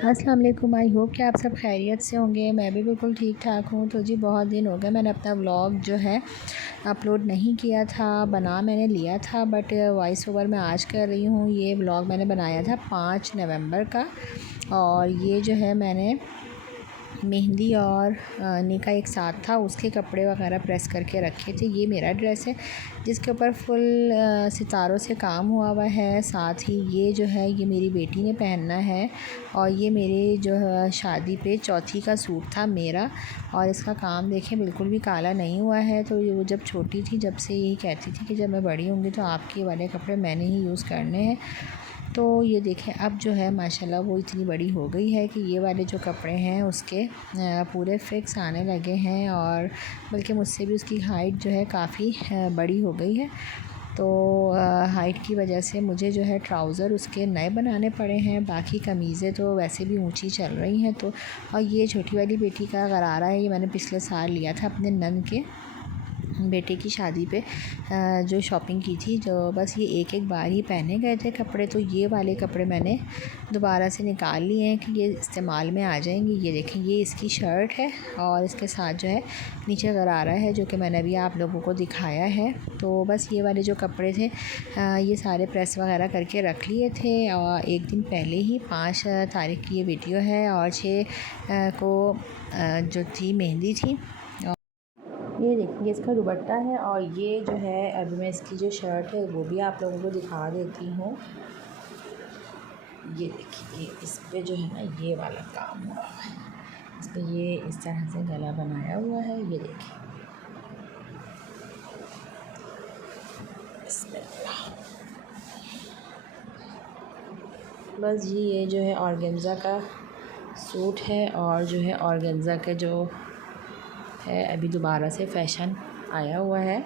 अस्सलाम वालेकुम। I hope कि आप सब खैरियत से होंगे। मैं भी बिल्कुल ठीक ठाक हूँ। तो जी बहुत दिन हो गए मैंने अपना व्लॉग जो है अपलोड नहीं किया था। बना मैंने लिया था बट वॉइस ओवर मैं आज कर रही हूँ। ये व्लॉग मैंने बनाया था 5 नवंबर का और ये जो है मैंने मेहंदी और निका एक साथ था, उसके कपड़े वगैरह प्रेस करके रखे थे। ये मेरा ड्रेस है जिसके ऊपर फुल सितारों से काम हुआ है। साथ ही ये जो है ये मेरी बेटी ने पहनना है और ये मेरे जो है शादी पे चौथी का सूट था मेरा। और इसका काम देखें बिल्कुल भी काला नहीं हुआ है। तो वो जब छोटी थी जब से यही कहती थी कि जब मैं बड़ी होंगी तो आपके वाले कपड़े मैंने ही यूज़ करने हैं। तो ये देखें अब जो है माशाल्लाह वो इतनी बड़ी हो गई है कि ये वाले जो कपड़े हैं उसके पूरे फिक्स आने लगे हैं और बल्कि मुझसे भी उसकी हाइट जो है काफ़ी बड़ी हो गई है। तो हाइट की वजह से मुझे जो है ट्राउज़र उसके नए बनाने पड़े हैं। बाकी कमीज़ें तो वैसे भी ऊंची चल रही हैं। तो और ये छोटी वाली बेटी का गरारा है, ये मैंने पिछले साल लिया था अपने नन के बेटे की शादी पे जो शॉपिंग की थी। जो बस ये एक बार ही पहने गए थे कपड़े। तो ये वाले कपड़े मैंने दोबारा से निकाल लिए हैं कि ये इस्तेमाल में आ जाएंगे। ये देखें ये इसकी शर्ट है और इसके साथ जो है नीचे गरारा है जो कि मैंने अभी आप लोगों को दिखाया है। तो बस ये वाले जो कपड़े थे ये सारे प्रेस वगैरह करके रख लिए थे और एक दिन पहले ही 5 तारीख की ये वीडियो है और 6 को जो थी मेहंदी थी। ये देखिए इसका दुपट्टा है और ये जो है अभी मैं इसकी जो शर्ट है वो भी आप लोगों को दिखा देती हूँ। ये देखिए इस पे जो है ना ये वाला काम हुआ है, इस पे ये इस तरह से गला बनाया हुआ है। ये देखिए बस जी ये जो है ऑर्गेन्जा का सूट है और जो है ऑर्गेन्जा के जो है अभी दोबारा से फ़ैशन आया हुआ है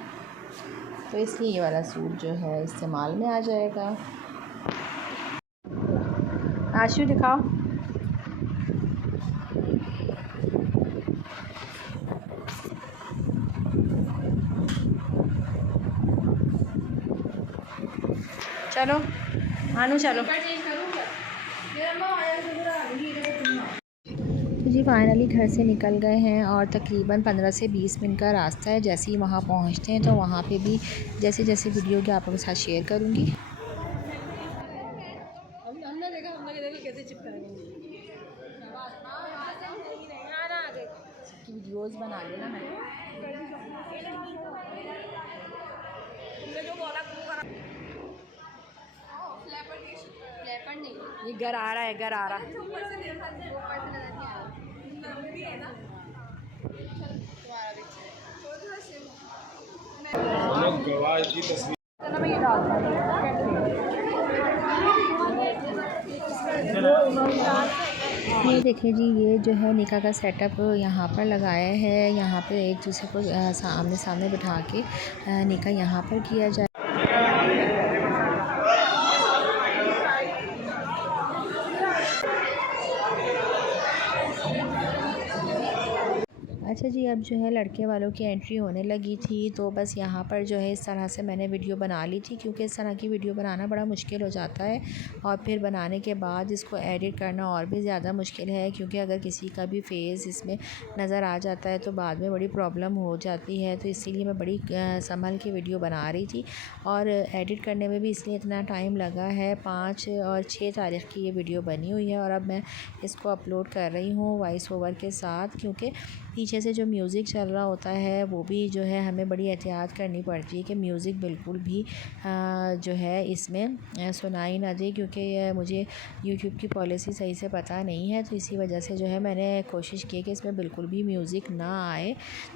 तो इसलिए ये वाला सूट जो है इस्तेमाल में आ जाएगा। आशु दिखाओ। चलो आनू चलो। तो जी फाइनली घर से निकल गए हैं और तकरीबन 15 से 20 मिनट का रास्ता है। जैसे ही वहाँ पहुँचते हैं तो वहाँ पे भी जैसे जैसे वीडियो की आप लोगों के साथ शेयर करूँगी। हमने देखा कैसे चिपकाएंगे वीडियोज़ बना लेना मैं ये घर आ रहा है घर आ रहा है। ये देखिए जी ये जो है निका का सेटअप यहाँ पर लगाया है। यहाँ पे एक दूसरे को सामने सामने बिठा के निका यहाँ पर किया जाए। अच्छा जी अब जो है लड़के वालों की एंट्री होने लगी थी। तो बस यहाँ पर जो है इस तरह से मैंने वीडियो बना ली थी क्योंकि इस तरह की वीडियो बनाना बड़ा मुश्किल हो जाता है और फिर बनाने के बाद इसको एडिट करना और भी ज़्यादा मुश्किल है क्योंकि अगर किसी का भी फेस इसमें नज़र आ जाता है तो बाद में बड़ी प्रॉब्लम हो जाती है। तो इसीलिए मैं बड़ी संभल के वीडियो बना रही थी और एडिट करने में भी इसलिए इतना टाइम लगा है। 5 और 6 तारीख़ की ये वीडियो बनी हुई है और अब मैं इसको अपलोड कर रही हूँ वॉइस ओवर के साथ क्योंकि पीछे से जो म्यूज़िक चल रहा होता है वो भी जो है हमें बड़ी एहतियात करनी पड़ती है कि म्यूज़िक बिल्कुल भी जो है इसमें सुनाई ना दे क्योंकि मुझे यूट्यूब की पॉलिसी सही से पता नहीं है। तो इसी वजह से जो है मैंने कोशिश की कि इसमें बिल्कुल भी म्यूज़िक ना आए।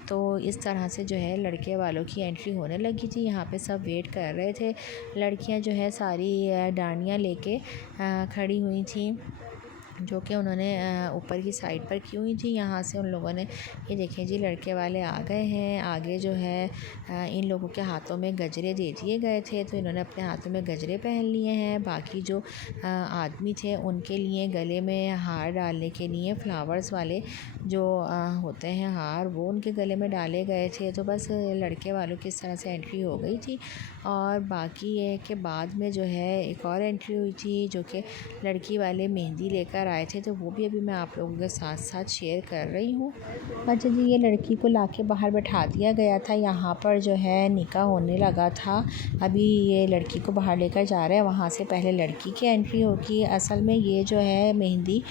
तो इस तरह से जो है लड़के वालों की एंट्री होने लगी थी। यहाँ पे सब वेट कर रहे थे। लड़कियाँ जो है सारी डांडियाँ लेके खड़ी हुई थी जो कि उन्होंने ऊपर की साइड पर की हुई थी। यहाँ से उन लोगों ने ये देखें जी लड़के वाले आ गए हैं। आगे जो है इन लोगों के हाथों में गजरे दे दिए गए थे तो इन्होंने अपने हाथों में गजरे पहन लिए हैं। बाकी जो आदमी थे उनके लिए गले में हार डालने के लिए फ्लावर्स वाले जो होते हैं हार वो उनके गले में डाले गए थे। तो बस लड़के वालों की इस तरह से एंट्री हो गई थी और बाकी ये कि बाद में जो है एक और एंट्री हुई थी जो कि लड़की वाले मेहंदी लेकर आए थे, तो वो भी अभी मैं आप लोगों के साथ साथ शेयर कर रही हूँ। अच्छा जी, ये लड़की को लाके बाहर बैठा दिया गया था। यहाँ पर जो है निकाह होने लगा था। अभी ये लड़की को बाहर लेकर जा रहे हैं, वहाँ से पहले लड़की की एंट्री होगी। असल में ये जो है मेहंदी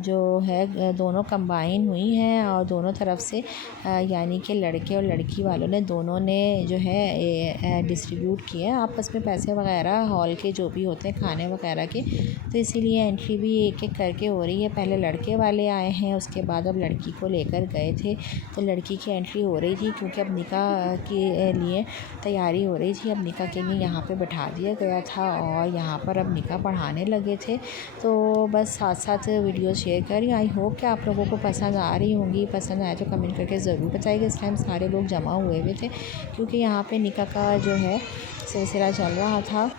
जो है दोनों कंबाइन हुई हैं और दोनों तरफ से यानी कि लड़के और लड़की वालों ने दोनों ने जो है डिस्ट्रीब्यूट किए हैं आपस में पैसे वगैरह, हॉल के जो भी होते हैं खाने वगैरह के। तो इसीलिए एंट्री भी एक एक करके हो रही है। पहले लड़के वाले आए हैं, उसके बाद अब लड़की को लेकर गए थे, तो लड़की की एंट्री हो रही थी क्योंकि अब निकाह के लिए तैयारी हो रही थी। अब निकाह के लिए यहाँ पे बैठा दिया गया था और यहाँ पर अब निकाह पढ़ाने लगे थे। तो बस साथ साथ वीडियो शेयर कर रही हूँ। आई होप कि आप लोगों को पसंद आ रही होंगी। पसंद आए तो कमेंट करके ज़रूर बताइएगा। इस टाइम सारे लोग जमा हुए थे क्योंकि यहाँ पे निकाह का जो है सिलसिला चल रहा था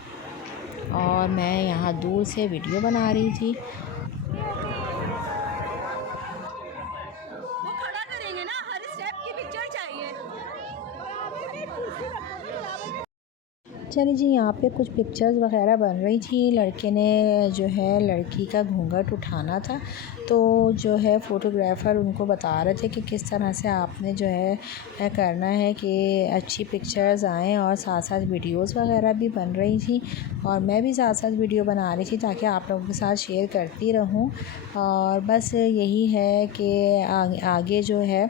और मैं यहाँ दूर से वीडियो बना रही थी। वो खड़ा करेंगे ना, हर स्टेप की पिक्चर चाहिए। चलिए जी, यहाँ पे कुछ पिक्चर्स वगैरह बन रही थी। लड़के ने जो है लड़की का घूंघट उठाना था, तो जो है फ़ोटोग्राफ़र उनको बता रहे थे कि किस तरह से आपने जो है करना है कि अच्छी पिक्चर्स आएँ, और साथ साथ वीडियोस वगैरह भी बन रही थी और मैं भी साथ साथ वीडियो बना रही थी ताकि आप लोगों के साथ शेयर करती रहूँ। और बस यही है कि आगे जो है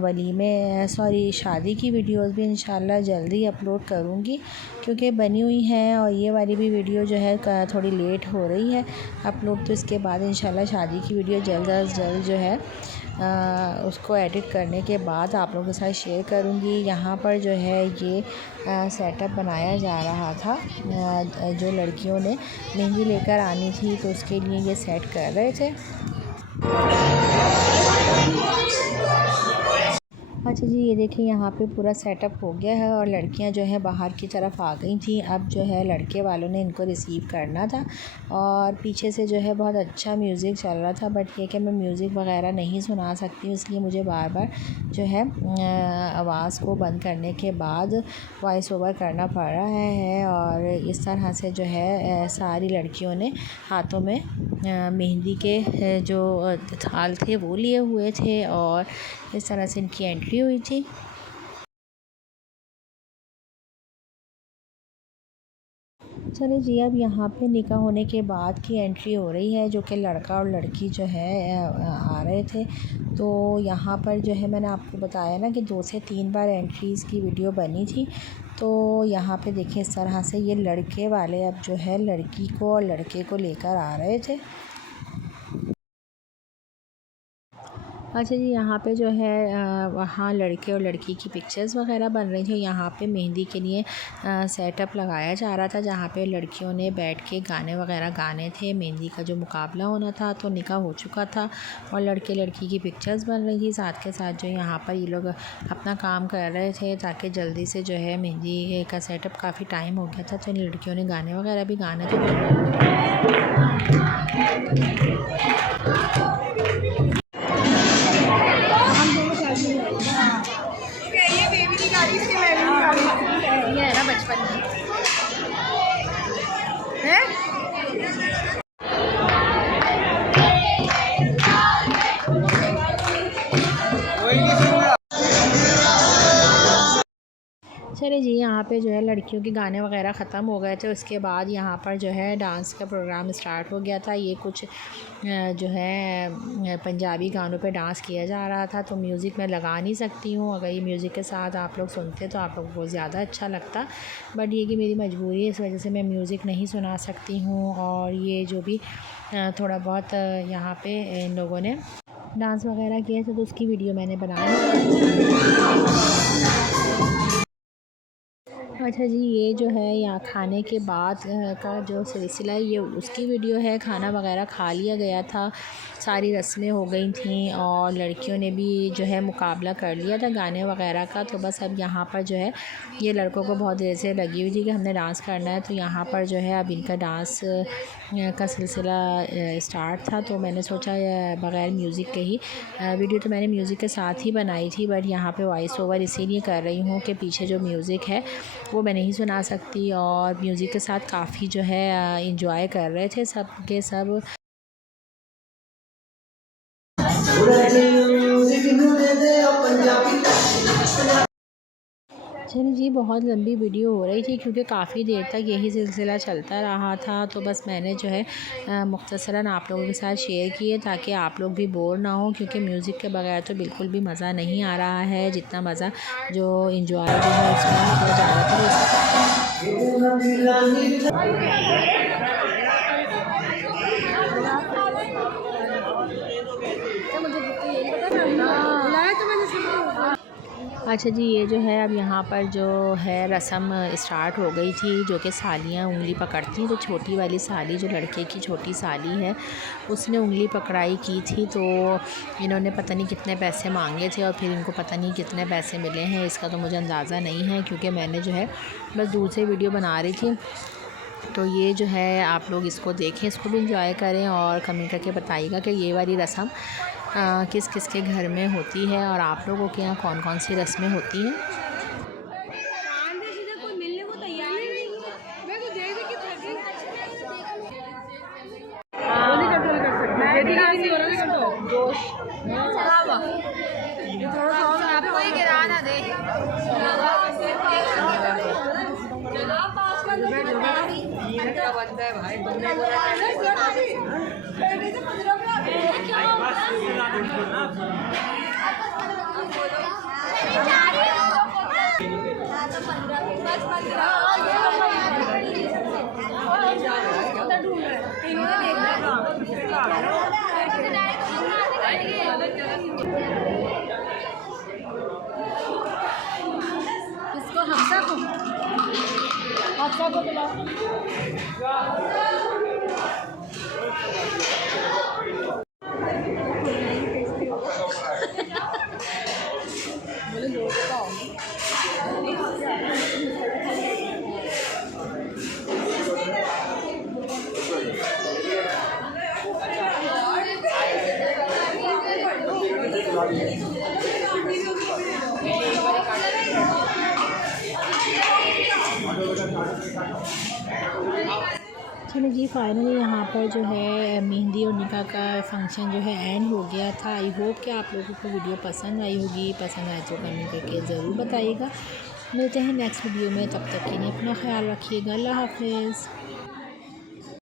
वलीमे सॉरी शादी की वीडियोस भी इंशाल्लाह जल्दी अपलोड करूँगी क्योंकि बनी हुई हैं और ये वाली भी वीडियो जो है थोड़ी लेट हो रही है अपलोड। तो इसके बाद इंशाल्लाह शादी की वीडियो जल्द अज जल्द जो है उसको एडिट करने के बाद आप लोगों के साथ शेयर करूँगी। यहाँ पर जो है ये सेटअप बनाया जा रहा था, जो लड़कियों ने मेहंदी लेकर आनी थी तो उसके लिए ये सेट कर रहे थे। अच्छा जी, ये देखिए यहाँ पे पूरा सेटअप हो गया है और लड़कियां जो है बाहर की तरफ आ गई थी। अब जो है लड़के वालों ने इनको रिसीव करना था और पीछे से जो है बहुत अच्छा म्यूज़िक चल रहा था, बट ये कि मैं म्यूज़िक वगैरह नहीं सुना सकती हूँ, इसलिए मुझे बार बार जो है आवाज़ को बंद करने के बाद वॉइस ओवर करना पड़ रहा है। और इस तरह से जो है सारी लड़कियों ने हाथों में मेहंदी के जो थाल थे वो लिए हुए थे और इस तरह से इनकी एंट्री हुई थी। चलिए जी, अब यहाँ पे निकाह होने के बाद की एंट्री हो रही है, जो कि लड़का और लड़की जो है आ रहे थे। तो यहाँ पर जो है मैंने आपको बताया ना कि 2 से 3 बार एंट्रीज़ की वीडियो बनी थी। तो यहाँ पे देखिए इस तरह से ये लड़के वाले अब जो है लड़की को और लड़के को लेकर आ रहे थे। अच्छा जी, यहाँ पे जो है वहाँ लड़के और लड़की की पिक्चर्स वगैरह बन रही थी। यहाँ पे मेहंदी के लिए सेटअप लगाया जा रहा था, जहाँ पे लड़कियों ने बैठ के गाने वगैरह गाने थे। मेहंदी का जो मुकाबला होना था तो निकाह हो चुका था और लड़के लड़की की पिक्चर्स बन रही थी। साथ के साथ जो यहाँ पर ये लोग अपना काम कर रहे थे ताकि जल्दी से जो है मेहंदी का सेटअप काफ़ी टाइम हो गया था, तो इन लड़कियों ने गाने वगैरह भी गाने थे। ये है ना बचपन की है। चलिए जी, यहाँ पे जो है लड़कियों के गाने वगैरह ख़त्म हो गए थे। उसके बाद यहाँ पर जो है डांस का प्रोग्राम स्टार्ट हो गया था। ये कुछ जो है पंजाबी गानों पे डांस किया जा रहा था, तो म्यूज़िक मैं लगा नहीं सकती हूँ। अगर ये म्यूज़िक के साथ आप लोग सुनते तो आप लोगों को ज़्यादा अच्छा लगता, बट ये कि मेरी मजबूरी है, इस वजह से मैं म्यूज़िक नहीं सुना सकती हूँ। और ये जो भी थोड़ा बहुत यहाँ पे इन लोगों ने डांस वगैरह किया था तो उसकी वीडियो मैंने बनाई। अच्छा जी, ये जो है यहाँ खाने के बाद का जो सिलसिला है ये उसकी वीडियो है। खाना वगैरह खा लिया गया था, सारी रस्में हो गई थी और लड़कियों ने भी जो है मुकाबला कर लिया था गाने वगैरह का। तो बस अब यहाँ पर जो है ये लड़कों को बहुत देर से लगी हुई थी कि हमने डांस करना है, तो यहाँ पर जो है अब इनका डांस का सिलसिला स्टार्ट था। तो मैंने सोचा बग़ैर म्यूज़िक के ही वीडियो, तो मैंने म्यूज़िक के साथ ही बनाई थी, बट यहाँ पे वॉइस ओवर इसीलिए कर रही हूँ कि पीछे जो म्यूज़िक है वो मैं नहीं सुना सकती। और म्यूज़िक के साथ काफ़ी जो है इंजॉय कर रहे थे सब के सब। चलिए जी, बहुत लंबी वीडियो हो रही थी क्योंकि काफ़ी देर तक यही सिलसिला चलता रहा था, तो बस मैंने जो है मुख्तसरन आप लोगों के साथ शेयर किए ताकि आप लोग भी बोर ना हो, क्योंकि म्यूज़िक के बगैर तो बिल्कुल भी मज़ा नहीं आ रहा है जितना मज़ा जो इंजॉय जो है इसमें किया जा रहा था। अच्छा जी, ये जो है अब यहाँ पर जो है रस्म स्टार्ट हो गई थी, जो कि सालियाँ उंगली पकड़ती हैं। तो छोटी वाली साली जो लड़के की छोटी साली है उसने उंगली पकड़ाई की थी, तो इन्होंने पता नहीं कितने पैसे मांगे थे और फिर इनको पता नहीं कितने पैसे मिले हैं, इसका तो मुझे अंदाज़ा नहीं है क्योंकि मैंने जो है बस दूर से वीडियो बना रही थी। तो ये जो है आप लोग इसको देखें, इसको भी इंजॉय करें और कमेंट करके बताइएगा कि ये वाली रस्म किस किस के घर में होती है और आप लोगों के यहाँ कौन कौन सी रस्में होती हैं। कोई मिलने को तैयार नहीं है। मैं तो देख देख के थक गई। वो नहीं कंट्रोल कर सकते। बेटी का नहीं हो रहा है कंट्रोल। जोश। थोड़ा सा आपको ही गिरा ना दे। जगह पास कर दो। ये क्या बनता है भाई? बनने को बेटी से 15 मिनट क्या इसको हफ्सा को बुलाओ। चलो जी, फाइनली यहाँ पर जो है मेहंदी और निकाह का फंक्शन जो है एंड हो गया था। आई होप कि आप लोगों को वीडियो पसंद आई होगी। पसंद आए तो कमेंट करके ज़रूर बताइएगा। मिलते हैं नेक्स्ट वीडियो में, तब तक के लिए अपना ख्याल रखिएगा। अल्लाह हाफ़िज़।